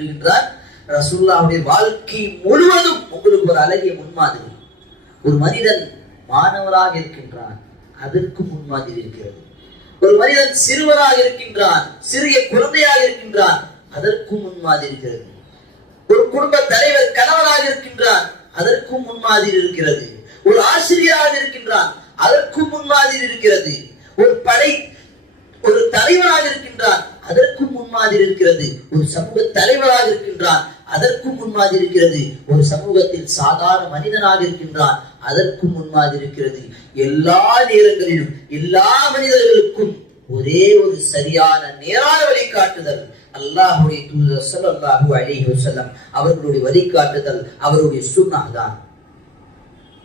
சொல்லுகின்றார், ரசூலுல்லாஹ்வுடைய வாழ்க்கை முழுவதும் உங்களுக்கு ஒரு அழகிய முன்மாதிரி. ஒரு மனிதன் மாணவராக இருக்கின்றான், அதற்கு முன்மாதிரி இருக்கிறது. ஒரு மனிதன் சிறுவராக இருக்கின்றான், சிறிய குழந்தையாக இருக்கின்றான், அதற்கும் முன்மாதிரி இருக்கிறது. ஒரு குடும்ப தலைவர் கணவராக இருக்கின்றான், அதற்கும் முன்மாதிரி இருக்கிறது. ஒரு ஆசிரியராக இருக்கின்றான், அதற்கும் முன்மாதிரி இருக்கிறது. ஒரு தலைவராக இருக்கின்றான், அதற்கும் முன்மாதிரி இருக்கிறது. ஒரு சமூக தலைவராக இருக்கின்றான், அதற்கும் முன்மாதிரி இருக்கிறது. ஒரு சமூகத்தில் சாதாரண மனிதனாக இருக்கின்றான், அதற்கும் முன்மாதிரி இருக்கிறது. எல்லா நேரங்களிலும் எல்லா மனிதர்களுக்கும் ஒரே ஒரு சரியான நேரான வழிகாட்டுதல் அல்லாஹ்வுடைய தூதர் ஸல்லல்லாஹு அலைஹி வஸல்லம் அவர்களுடைய வழிகாட்டுதல், அவருடைய சுன்னஹ் தான்.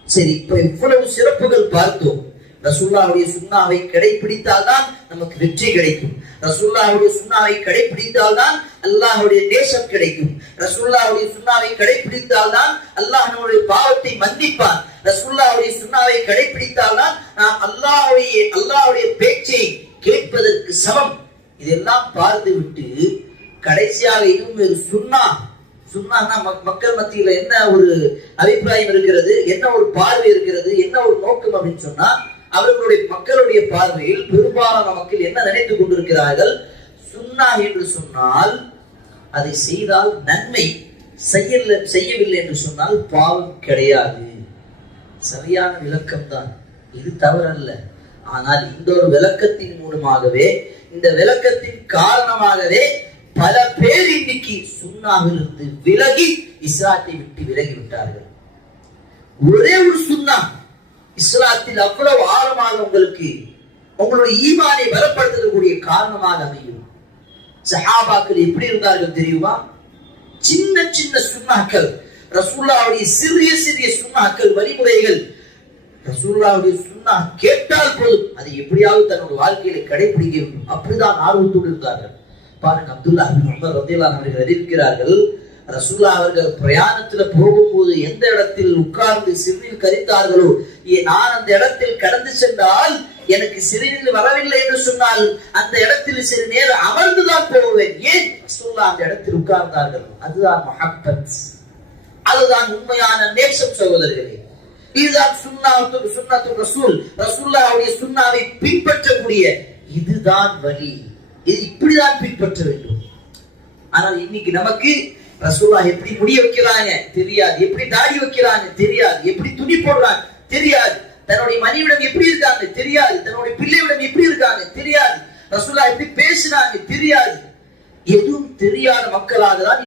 சரி, இப்ப இவ்வளவு சிறப்புகள் பார்த்தோம். ரசூலுல்லாஹ்வுடைய சுன்னாவை கடைபிடித்தால் தான் நமக்கு வெற்றி கிடைக்கும். ரசூலுல்லாஹ்வுடைய சுன்னாவை கடைபிடித்தால் தான் அல்லாஹ்வுடைய நேசம் கிடைக்கும். ரசூலுல்லாஹ்வுடைய சுன்னாவை கடைபிடித்தால் தான் அல்லாஹ் நம்முடைய பாவத்தை மன்னிப்பான். ரசூலுல்லாஹ்வுடைய சுன்னாவை கடைபிடித்தால் தான் நாம் அல்லாஹ்வுடைய பேச்சை கேட்பதற்கு சமம். இதெல்லாம் பார்த்து விட்டு கடைசியாக இதுவும் ஒரு சுன்னான்னா மக்கள் மத்தியில என்ன ஒரு அபிப்பிராயம் இருக்கிறது, என்ன ஒரு பார்வை இருக்கிறது, என்ன ஒரு நோக்கம் அப்படின்னு சொன்னா, அவர்களுடைய மக்களுடைய பார்வையில் பெரும்பாலான மக்கள் என்ன நினைத்துக் கொண்டிருக்கிறார்கள், சுன்னா என்று சொன்னால் அதை செய்தால் நன்மை, செய்யவில்லை என்று சொன்னால் பாவம் கிடையாது. சரியான விளக்கம் தான், இது தவறல்ல. ஆனால் இந்த ஒரு விளக்கத்தின் மூலமாகவே, இந்த விளக்கத்தின் காரணமாகவே பல பேர் இன்னைக்கு சுன்னாவிலிருந்து விலகி இஸ்லாத்தை விட்டு விலகி விட்டார்கள். ஒரே ஒரு சுன்னா இஸ்லாத்தில் அவ்வளவு ஆழமாக உங்களுடைய ஈமானை பலப்படுத்தக்கூடிய காரணமாக அமையும். சஹாபாக்கள் எப்படி இருந்தார்கள் தெரியுமா? சின்ன சின்ன சுன்னாக்கள், ரசூலுல்லாஹ்வுடைய சிறிய சிறிய சுன்னாக்கள், வழிமுறைகள். ரசூலுல்லாஹ்வுடைய சுன்னா கேட்டால் போதும் அதை எப்படியாவது தன்னுடைய வாழ்க்கையில கடைபிடிக்க வேண்டும், அப்படிதான் ஆர்வத்தோடு இருந்தார்கள். பாருங்க, அப்துல்லாஹ் பின் உமர் ரலியல்லாஹு அன்ஹு அவர்கள் அறிவிக்கிறார்கள், ரசூலுல்லாஹ் அவர்கள் பிரயாணத்துல போகும்போது எந்த இடத்தில் உட்கார்ந்து சிறுநீர் கரித்தார்களோ, நான் அந்த இடத்தில் கடந்து சென்றால் எனக்கு சிறுநீர் வரவில்லை என்று சொன்னால் அந்த இடத்தில் சிறு நேரம் அமர்ந்துதான் போவேன். ஏன்? ரசூலுல்லாஹ் அந்த இடத்தில் உட்கார்ந்தார்கள். அதுதான் முஹப்பத், அதுதான் உண்மையான நேசம் சகோதரர்களே. இதுதான் சுன்னத்து ரசூல், ரசூலுல்லாஹ்வுடைய சுன்னாவை பின்பற்றக்கூடிய இதுதான் வழி. இது இப்படிதான் பின்பற்ற வேண்டும். ஆனால் இன்னைக்கு நமக்கு ரசூலுல்லாஹ் எப்படி முடி வைக்கிறாங்க தெரியாது, எப்படி தாடி வைக்கிறாங்க தெரியாது, எப்படி துணி போடுறாங்க தெரியாது, தன்னுடைய மனைவிடம் எப்படி இருக்காங்க தெரியாது, தன்னுடைய பிள்ளைவிடம் எப்படி இருக்காங்க தெரியாது, ரசூலுல்லாஹ் எப்படி பேசினாங்க தெரியாது. எதுவும் தெரியாத மக்களாக தான்